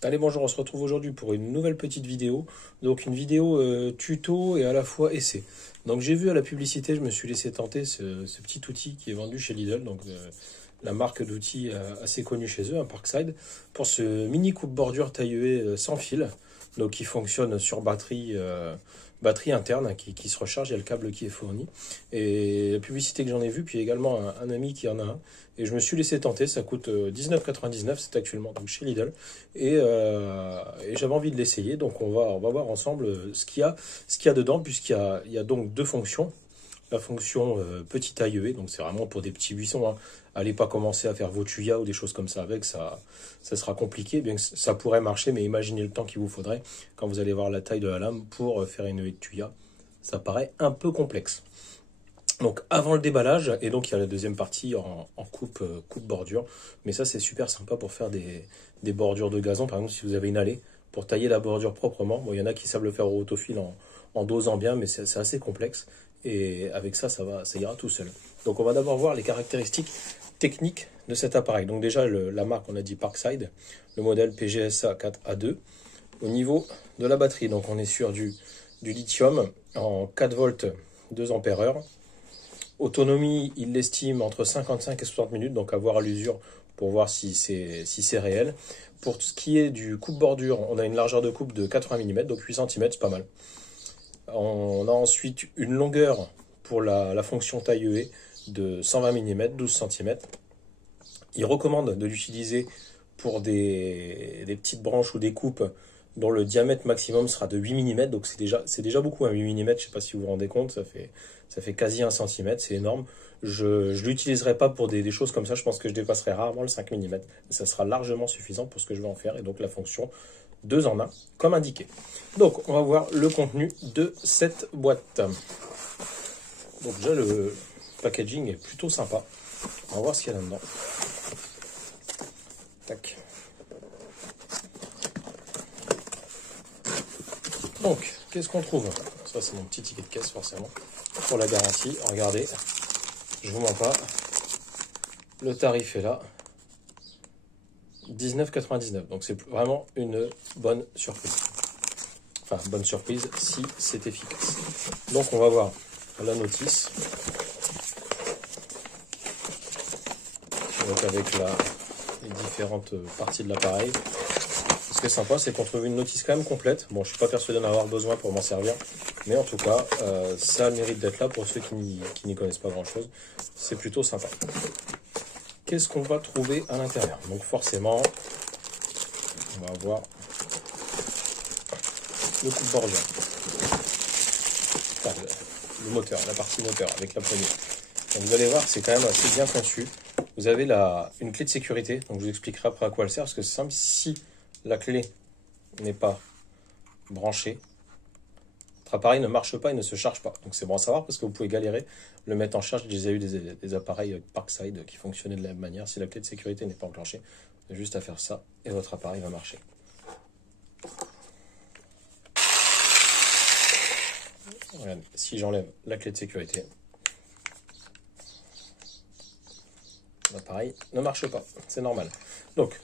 Allez, bonjour, on se retrouve aujourd'hui pour une nouvelle petite vidéo. Donc une vidéo tuto et à la fois essai. Donc j'ai vu à la publicité, je me suis laissé tenter ce petit outil qui est vendu chez Lidl, donc la marque d'outils assez connue chez eux, un Parkside, pour ce mini coupe-bordure taille UE sans fil, donc qui fonctionne sur batterie interne qui se recharge, il y a le câble qui est fourni. Et la publicité que j'en ai vue, puis également un ami qui en a un. Et je me suis laissé tenter, ça coûte 19,99, c'est actuellement donc chez Lidl. Et j'avais envie de l'essayer, donc on va voir ensemble ce qu'il y a dedans, il y a donc deux fonctions. La fonction petit AEE, donc c'est vraiment pour des petits buissons, hein. Allez pas commencer à faire vos tuyas ou des choses comme ça avec, ça sera compliqué, bien que ça pourrait marcher, mais imaginez le temps qu'il vous faudrait quand vous allez voir la taille de la lame pour faire une haie de tuya. Ça paraît un peu complexe. Donc avant le déballage, et donc il y a la deuxième partie en coupe bordure, mais ça c'est super sympa pour faire des bordures de gazon, par exemple si vous avez une allée, pour tailler la bordure proprement. Bon, il y en a qui savent le faire au autofil en dosant bien, mais c'est assez complexe, et avec ça, ça ira tout seul. Donc on va d'abord voir les caractéristiques techniques de cet appareil. Donc déjà la marque, on a dit Parkside, le modèle PGSA 4A2. Au niveau de la batterie, donc on est sur du lithium en 4 volts 2 ampères heure. Autonomie, il l'estime entre 55 et 60 minutes, donc à voir à l'usure pour voir si c'est réel. Pour ce qui est du coupe-bordure, on a une largeur de coupe de 80 mm, donc 8 cm, c'est pas mal. On a ensuite une longueur pour la fonction taille UE de 120 mm, 12 cm. Il recommande de l'utiliser pour des petites branches ou des coupes dont le diamètre maximum sera de 8 mm, donc c'est déjà beaucoup, hein, 8 mm, je ne sais pas si vous vous rendez compte, ça fait quasi 1 cm, c'est énorme. Je ne l'utiliserai pas pour des choses comme ça, je pense que je dépasserai rarement le 5 mm, ça sera largement suffisant pour ce que je vais en faire, et donc la fonction 2 en 1, comme indiqué. Donc on va voir le contenu de cette boîte. Donc déjà le packaging est plutôt sympa, on va voir ce qu'il y a là-dedans. Tac. Donc, qu'est-ce qu'on trouve? Ça, c'est mon petit ticket de caisse, forcément. Pour la garantie, regardez, je vous mens pas. Le tarif est là. 19,99. Donc, c'est vraiment une bonne surprise. Enfin, bonne surprise si c'est efficace. Donc, on va voir la notice. Donc, avec les différentes parties de l'appareil. Ce qui est sympa, c'est qu'on trouve une notice quand même complète. Bon, je suis pas persuadé d'en avoir besoin pour m'en servir, mais en tout cas, ça a le mérite d'être là pour ceux qui n'y connaissent pas grand-chose. C'est plutôt sympa. Qu'est-ce qu'on va trouver à l'intérieur? Donc forcément, on va avoir le coupe-bordure. Enfin, le moteur, la partie moteur avec la poignée. Donc vous allez voir, c'est quand même assez bien conçu. Vous avez une clé de sécurité, donc je vous expliquerai après à quoi elle sert, parce que c'est simple, si la clé n'est pas branchée, votre appareil ne marche pas et ne se charge pas. Donc c'est bon à savoir parce que vous pouvez galérer, le mettre en charge. J'ai déjà eu des appareils Parkside qui fonctionnaient de la même manière. Si la clé de sécurité n'est pas enclenchée, vous avez juste à faire ça et votre appareil va marcher. Regardez, si j'enlève la clé de sécurité, l'appareil ne marche pas, c'est normal. Donc,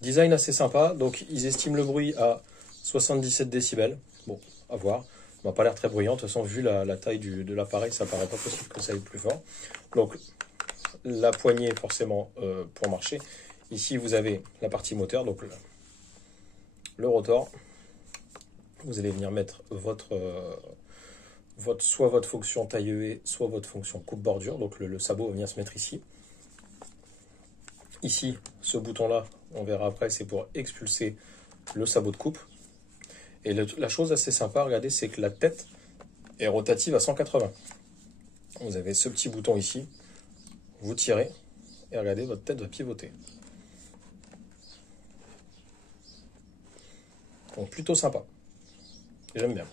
design assez sympa, donc ils estiment le bruit à 77 décibels. Bon, à voir. Ça m'a pas l'air très bruyant. De toute façon, vu la taille de l'appareil, ça paraît pas possible que ça aille plus fort. Donc, la poignée, forcément, pour marcher. Ici, vous avez la partie moteur, donc le rotor. Vous allez venir mettre soit votre fonction taille UE, soit votre fonction coupe-bordure. Donc, le sabot va venir se mettre ici. Ici, ce bouton-là, on verra après, c'est pour expulser le sabot de coupe. Et la chose assez sympa, regardez, c'est que la tête est rotative à 180. Vous avez ce petit bouton ici, vous tirez, et regardez, votre tête va pivoter. Donc plutôt sympa. J'aime bien.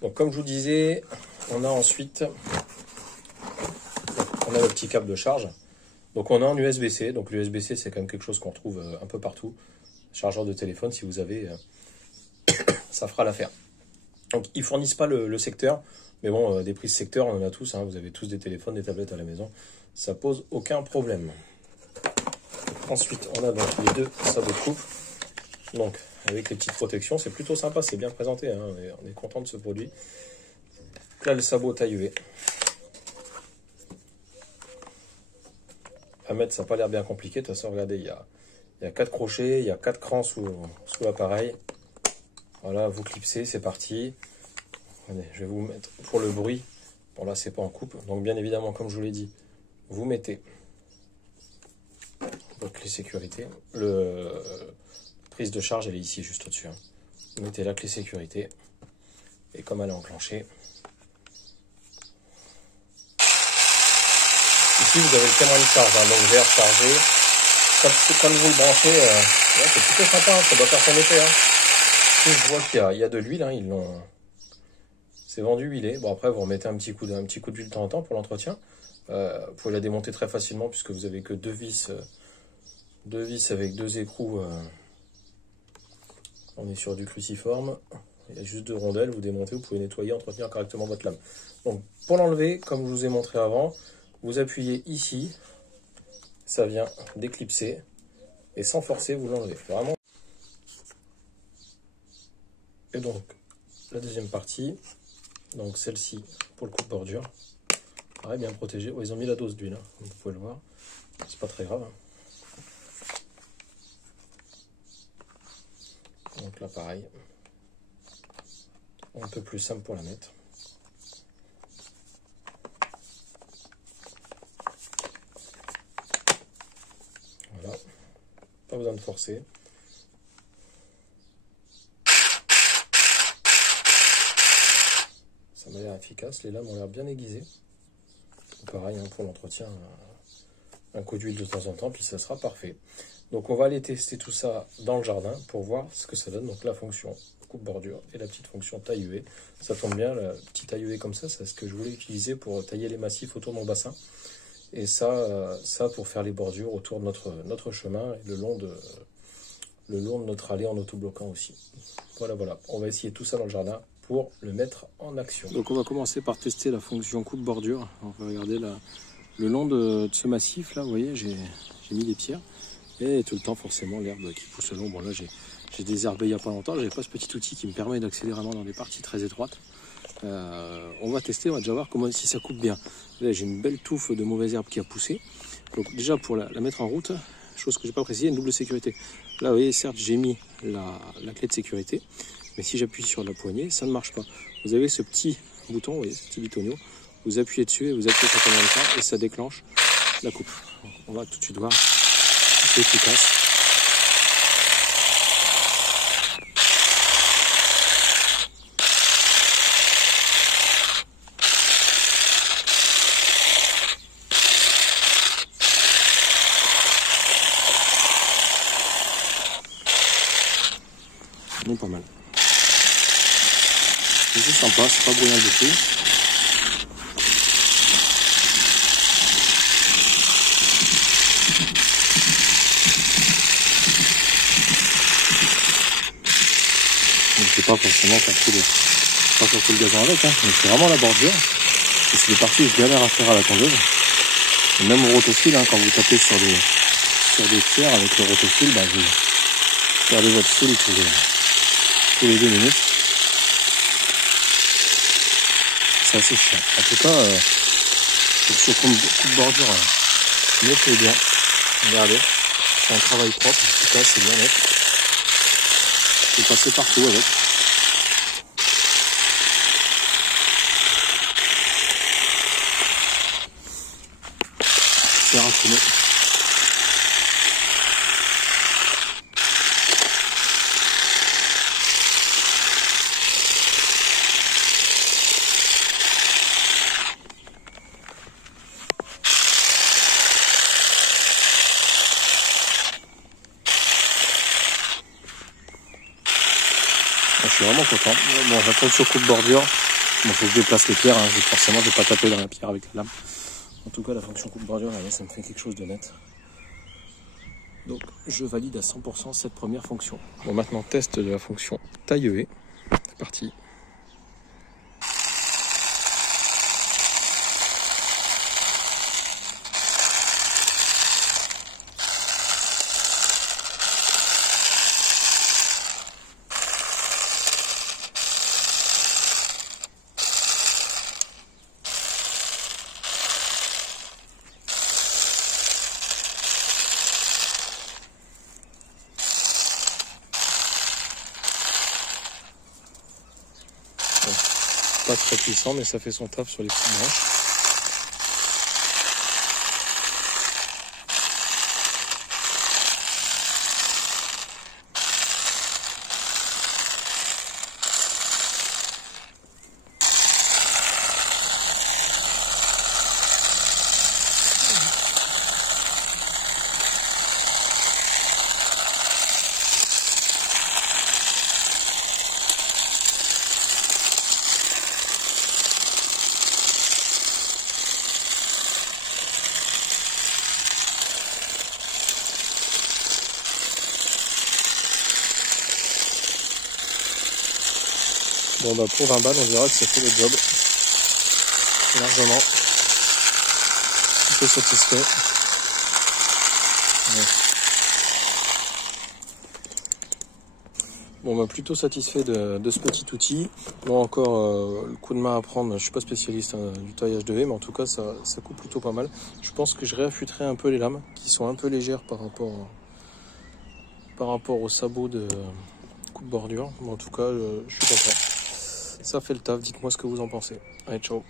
Donc comme je vous disais, on a ensuite le petit câble de charge. Donc on a en USB-C, donc l'USB-C c'est quand même quelque chose qu'on trouve un peu partout. Chargeur de téléphone, si vous avez, ça fera l'affaire. Donc ils fournissent pas le secteur, mais bon, des prises secteur, on en a tous, hein, vous avez tous des téléphones, des tablettes à la maison, ça pose aucun problème. Ensuite, on a donc les deux sabots de coupe. Donc, avec les petites protections, c'est plutôt sympa, c'est bien présenté. Hein, on est content de ce produit. Là, le sabot taille UV. À mettre, ça n'a pas l'air bien compliqué. De toute façon, regardez, il y a 4 crochets, il y a 4 crans sous l'appareil. Voilà, vous clipsez, c'est parti. Allez, je vais vous mettre pour le bruit. Bon, là, c'est pas en coupe. Donc, bien évidemment, comme je vous l'ai dit, vous mettez votre clé sécurité. Prise de charge, elle est ici, juste au-dessus. Hein. Vous mettez la clé sécurité. Et comme elle est enclenchée, ici, vous avez le témoin de charge. Hein, donc, vert chargé. Quand vous le branchez, ouais, c'est plutôt sympa. Hein, ça doit faire son effet. Hein. Je vois qu'il y a de l'huile. Hein, c'est vendu huilé. Bon, après, vous remettez un petit coup d'huile de temps en temps pour l'entretien. Vous pouvez la démonter très facilement puisque vous avez que deux vis avec 2 écrous. On est sur du cruciforme. Il y a juste 2 rondelles. Vous démontez, vous pouvez nettoyer, entretenir correctement votre lame. Donc, pour l'enlever, comme je vous ai montré avant, vous appuyez ici. Ça vient d'éclipser. Et sans forcer, vous l'enlevez. Vraiment. Et donc, la deuxième partie. Donc, celle-ci pour le coupe bordure. Pareil, bien protégé. Oh, ils ont mis la dose d'huile, hein, comme vous pouvez le voir. C'est pas très grave. Hein. Donc là, pareil. Un peu plus simple pour la mettre. Voilà. Pas besoin de forcer. Ça m'a l'air efficace. Les lames ont l'air bien aiguisées. Pareil, hein, pour l'entretien, un coup d'huile de temps en temps, puis ça sera parfait. Donc on va aller tester tout ça dans le jardin pour voir ce que ça donne. Donc la fonction coupe bordure et la petite fonction taille UV. Ça tombe bien, la petite taille UV comme ça, c'est ce que je voulais utiliser pour tailler les massifs autour de mon bassin. Et ça pour faire les bordures autour de notre chemin et le long de notre allée en autobloquant aussi. Voilà, on va essayer tout ça dans le jardin pour le mettre en action. Donc on va commencer par tester la fonction coupe bordure. On va regarder le long de ce massif là, vous voyez, j'ai mis des pierres. Et tout le temps, forcément, l'herbe qui pousse le long. Bon, là, j'ai désherbé il n'y a pas longtemps. J'avais pas ce petit outil qui me permet d'accéder vraiment dans des parties très étroites. On va tester, on va déjà voir si ça coupe bien. Là, j'ai une belle touffe de mauvaises herbes qui a poussé. Donc, déjà, pour la mettre en route, chose que je n'ai pas précisé, une double sécurité. Là, vous voyez, certes, j'ai mis la clé de sécurité. Mais si j'appuie sur la poignée, ça ne marche pas. Vous avez ce petit bouton, vous voyez, ce petit bitonio. Vous appuyez dessus et vous appuyez sur combien de temps et ça déclenche la coupe. Donc, on va tout de suite voir. C'est efficace. On est pas mal. C'est juste sympa, c'est pas bruyant du tout. Pas forcément faire pas sur tout le gazon avec, hein, mais c'est vraiment la bordure. Et c'est des parties que je galère à faire à la tondeuse. Et même au rotofil, hein, quand vous tapez sur des pierres avec le rotofil, bah, vous perdez votre fil tous les 2 minutes. C'est assez chiant. En tout cas, ce coupe bordure me plaît bien. Regardez, c'est un travail propre, en tout cas c'est bien net. Je vais passer partout avec. C'est raffiné. Je suis vraiment content. Bon, j'attends sur coupe bordure. Bon, faut que je déplace les pierres. Hein. Forcément, je vais pas taper dans la pierre avec la lame. En tout cas, la fonction coupe bordure, là, ça me fait quelque chose de net. Donc, je valide à 100% cette première fonction. Bon, maintenant, test de la fonction taille EV. C'est parti. pas très puissant, mais ça fait son taf sur les petites branches. Bon bah pour 20 balles, on dira que ça fait le job. Largement. Plutôt satisfait. Ouais. Bon bah plutôt satisfait de ce petit outil. Bon encore le coup de main à prendre, je suis pas spécialiste du taillage de haie, mais en tout cas ça coupe plutôt pas mal. Je pense que je réaffûterai un peu les lames, qui sont un peu légères par rapport au sabot de coupe bordure. Bon, en tout cas je suis content. Ça fait le taf, dites-moi ce que vous en pensez. Allez, ciao.